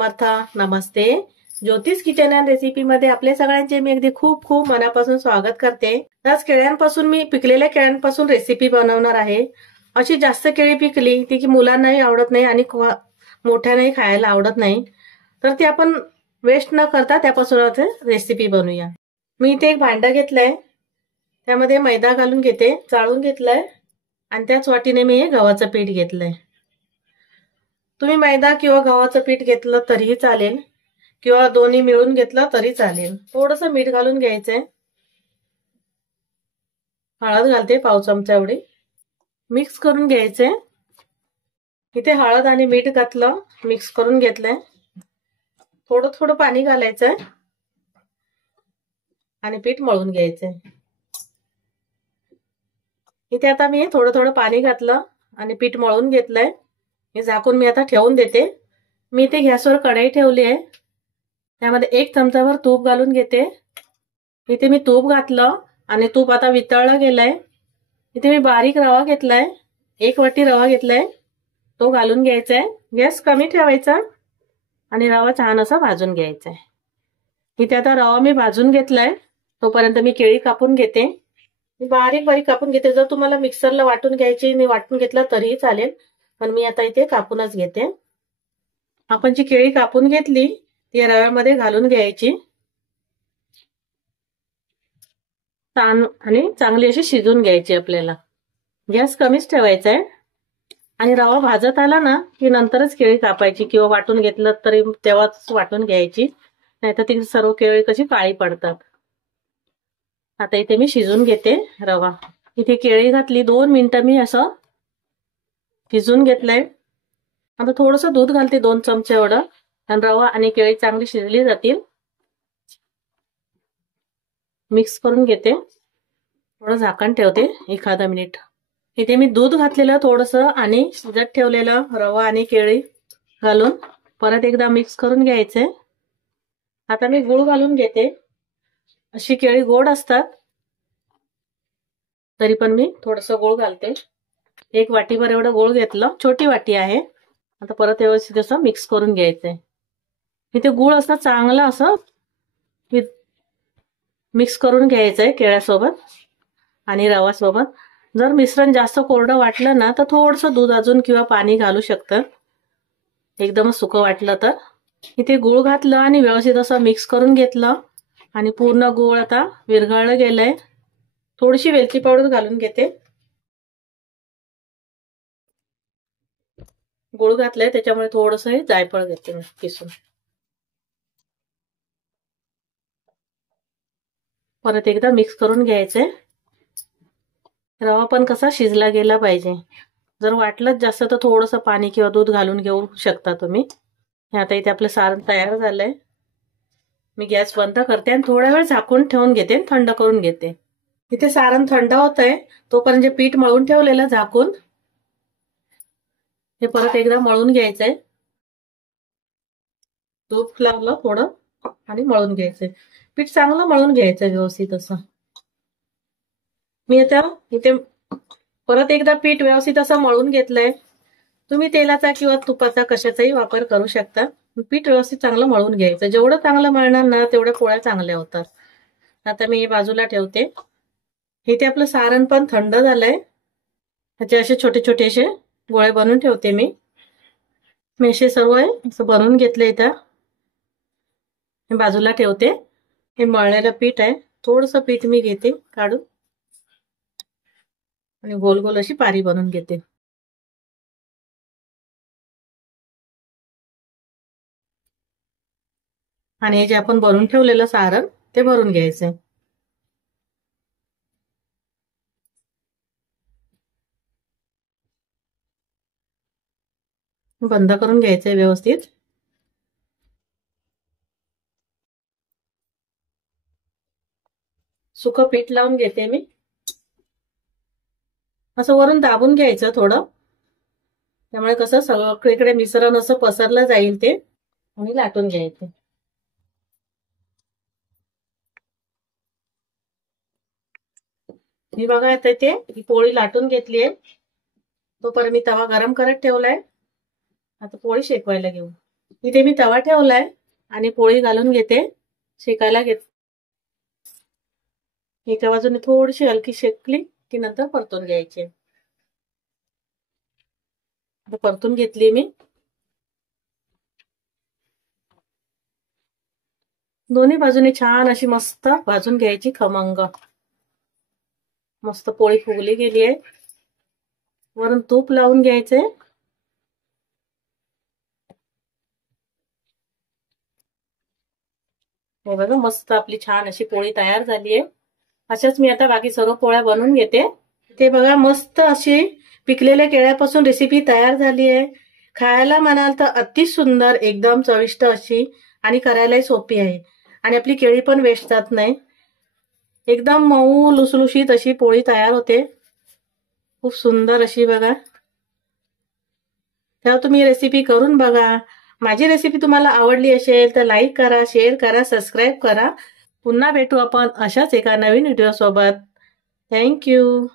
समर्थ. नमस्ते. ज्योतिष kitchen and recipe मध्ये आपले सगळ्यांचे मी अगदी खूप खूप मनापासून स्वागत करते. आज केळ्यांपासून मी पिकलेल्या केळ्यांपासून रेसिपी बनवणार आहे. अशी जास्त केळी पिकली ती की मुलांनाही आवडत नाही आणि मोठ्यांनाही खायला आवडत नाही, तर ती आपण वेस्ट न करता त्यापासून रेसिपी बनवूया. मी इथे एक भांडं घेतलंय, त्यामध्ये मैदा घालून घेते, चाळून घेतलाय आणि त्याच वाटीने मी हे गव्हाचं पीठ घेतलंय. तुम्ही मैदा किंवा गव्हाचं पीठ घेतलं तरीही चालेल किंवा दोन्ही मिळून घेतलं तरी चालेल. थोडंसं मीठ घालून घ्यायचंय. हळद घालते पाव चमचा एवढी. मिक्स करून घ्यायचंय. इथे हळद आणि मीठ घातलं, मिक्स करून घेतलंय. थोडं थोडं पाणी घालायचंय आणि पीठ मळून घ्यायचंय. इथे आता मी थोडं थोडं पाणी घातलं आणि पीठ मळून घेतलंय. हे झाकून मी आता ठेवून देते. मी इथे गॅसवर कढई ठेवली आहे, त्यामध्ये 1 चमचाभर तूप घालून घेते. इथे मी तूप घातलं आणि तूप आता वितळलं गेलंय. इथे मी बारीक रवा घेतलाय, 1 वाटी रवा घेतलाय, तो घालून घ्यायचा आहे. गॅस कमी ठेवायचा आणि रवा छान असा भाजून घ्यायचा आहे. इथे आता रवा मी भाजून घेतलाय, तोपर्यंत मी केळी कापून घेते. बारीक बारीक कापून घेते. जर तुम्हाला मिक्सरला वाटून घ्यायची आणि वाटून घेतला तरीही चालेल, पण मी आता इथे कापूनच घेते. आपण जी केळी कापून घेतली ती रव्यामध्ये घालून घ्यायची आणि चांगली अशी शिजून घ्यायची. आपल्याला गॅस कमीच ठेवायचा आहे आणि रवा भाजत आला ना की नंतरच केळी कापायची किंवा वाटून घेतलं तरी तेव्हाच वाटून घ्यायची, नाहीतर ती सर्व केळी कशी काळी पडतात. आता इथे मी शिजून घेते रवा. इथे केळी घातली, 2 मिनिटं मी असं शिजून घेतलंय. आता थोडंसं दूध घालते, 2 चमचे एवढं, आणि रवा आणि केळी चांगली शिजली जातील. मिक्स करून घेते. थोडं झाकण ठेवते 1 मिनिट. इथे मी दूध घातलेलं थोडंसं आणि शिजत ठेवलेलं रवा आणि केळी घालून परत एकदा मिक्स करून घ्यायचे. आता मी गूळ घालून घेते. अशी केळी गोड असतात तरी पण मी थोडंसं गूळ घालते. 1 वाटीभर एवढं गूळ घेतलं, छोटी वाटी आहे. आता परत व्यवस्थित असं मिक्स करून घ्यायचंय. इथे गूळ असं चांगलं असं मिक्स करून घ्यायचंय केळ्यासोबत आणि रवासोबत. जर मिश्रण जास्त कोरडं वाटलं ना तर थोडंसं दूध अजून किंवा पाणी घालू शकतं, एकदमच सुकं वाटलं तर. इथे गूळ घातलं आणि व्यवस्थित असं मिक्स करून घेतलं आणि पूर्ण गूळ आता विरघळलं गेलंय. थोडीशी वेलची पावडर घालून घेते. गूळ घातलंय त्याच्यामुळे थोडंसं जायफळ घेते मी किसून. परत एकदा मिक्स करून घ्यायचंय. रवा पण कसा शिजला गेला पाहिजे. जर वाटलंच जास्त तर थोडंसं पाणी किंवा दूध घालून घेऊ शकता तुम्ही. आता इथे आपलं सारण तयार झालंय. मी गॅस बंद करते आणि थोडा वेळ झाकून ठेवून घेते, थंड करून घेते. इथे सारण थंड होतंय, तोपर्यंत जे पीठ मळून ठेवलेलं झाकून हे परत एकदा मळून घ्यायचंय. तूप लावलं थोडं आणि मळून घ्यायचंय. पीठ चांगलं मळून घ्यायचं व्यवस्थित असं. मी आता इथे परत एकदा पीठ व्यवस्थित असं मळून घेतलंय. तुम्ही तेलाचा किंवा तुपाचा कशाचाही वापर करू शकता. पीठ व्यवस्थित चांगलं मळून घ्यायचं. जेवढं चांगलं मळणार ना तेवढ्या पोळ्या चांगल्या होतात. आता मी हे बाजूला ठेवते. इथे आपलं सारण पण थंड झालंय. त्याचे असे छोटे छोटे असे गोळे बनवून ठेवते मी. असे सर्व असं बनवून घेतले. इथं हे बाजूला ठेवते. हे मळलेलं पीठ आहे, थोडंसं पीठ मी घेते काढून आणि गोल गोल अशी पारी बनवून घेते. आणि हे जे आपण बनवून ठेवलेलं सारण ते भरून घ्यायचंय. बंद करून घ्यायचंय व्यवस्थित. सुकं पीठ लावून घेते मी. असं वरून दाबून घ्यायचं थोडं, त्यामुळे कसं सगळीकडे मिश्रण असं पसरलं जाईल ते, आणि लाटून घ्यायचे. मी बघा आता इथे ही पोळी लाटून घेतलीये. तोपर्यंत मी तवा गरम करत ठेवलाय. आता पोळी शेकवायला घेऊ. इथे मी तवा ठेवलाय आणि पोळी घालून घेते, शेकायला घेते. एका बाजूने थोडीशी हलकी शेकली की नंतर परतून घ्यायची. आता परतून घेतली मी. दोन्ही बाजूने छान अशी मस्त भाजून घ्यायची खमंग. मस्त पोळी फुगली गेली आहे. वरून तूप लावून घ्यायचे. हे बघा मस्त आपली छान अशी पोळी तयार झाली आहे. अशाच मी आता बाकी सर्व पोळ्या बनवून घेते. ते बघा मस्त अशी पिकलेल्या केळ्यापासून रेसिपी तयार झाली आहे. खायला म्हणाल तर अति सुंदर, एकदम चविष्ट अशी आणि करायलाही सोपी आहे. आणि आपली केळी पण वेस्ट जात नाही. एकदम मऊ लुसलुशीत अशी पोळी तयार होते. खूप सुंदर अशी बघा. तेव्हा तुम्ही रेसिपी करून बघा. माझी रेसिपी तुम्हाला आवडली असेल तर लाईक करा, शेअर करा, सबस्क्राईब करा. पुन्हा भेटू आपण अशाच एका नवीन व्हिडिओ सोबत. थँक्यू.